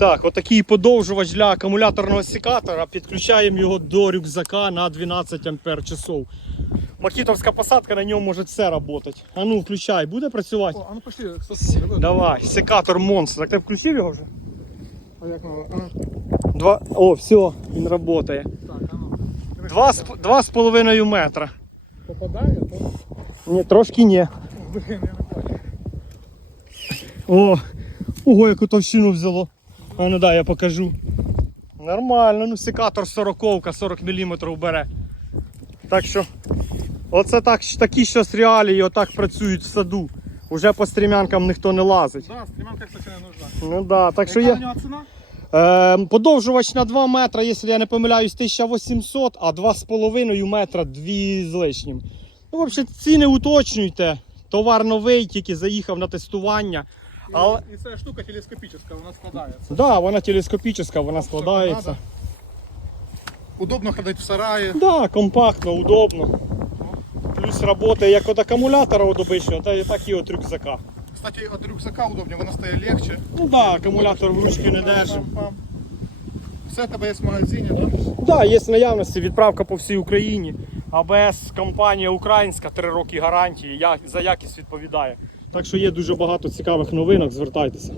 Так, отакий подовжувач для акумуляторного секатора. Підключаємо його до рюкзака на 12 ампер часов. Макітовська посадка, на ньому може все працювати. А ну, включай, буде працювати? О, а ну пошли, сосу, давай. Давай, секатор монстр. Так ти включив його вже? А як надо? А, Два. О, все, він працює. так, а ну. Два, з- два з половиною метра. Попадає, то Ні, трошки ні. О, ого, яку товщину взяло. А ну да, я покажу. Нормально, ну секатор 40 40 мм бере. Так що, оце так, такі щось реалії отак працюють в саду. Уже по стрімянкам ніхто не лазить. Да, стремянка, кстати, не нужна. Ну да, так що Яка є. у нього ціна? Е, подовжувач на 2 метра, якщо я не помиляюсь, 1800, а 2,5 метра 2 з лишнім. Ну, взагалі, ціни уточнюйте. Товар новий, тільки заїхав на тестування. Але- і ця штука телескопічна, вона складається. Да, вона телескопічна, вона складається. Удобно ходити в сараї. Да, компактно, удобно. Плюс працює як від акумулятора від обичного, та- так і від рюкзака. Кстати, від рюкзака удобно, вона стає легче. Ну да, акумулятор в ручки не держить. Все тебе є в магазині, да? Да, є в наявності відправка по всій Україні. АБС компанія українська, 3 роки гарантії, я, за якість відповідає. Так що є дуже багато цікавих новинок, звертайтеся.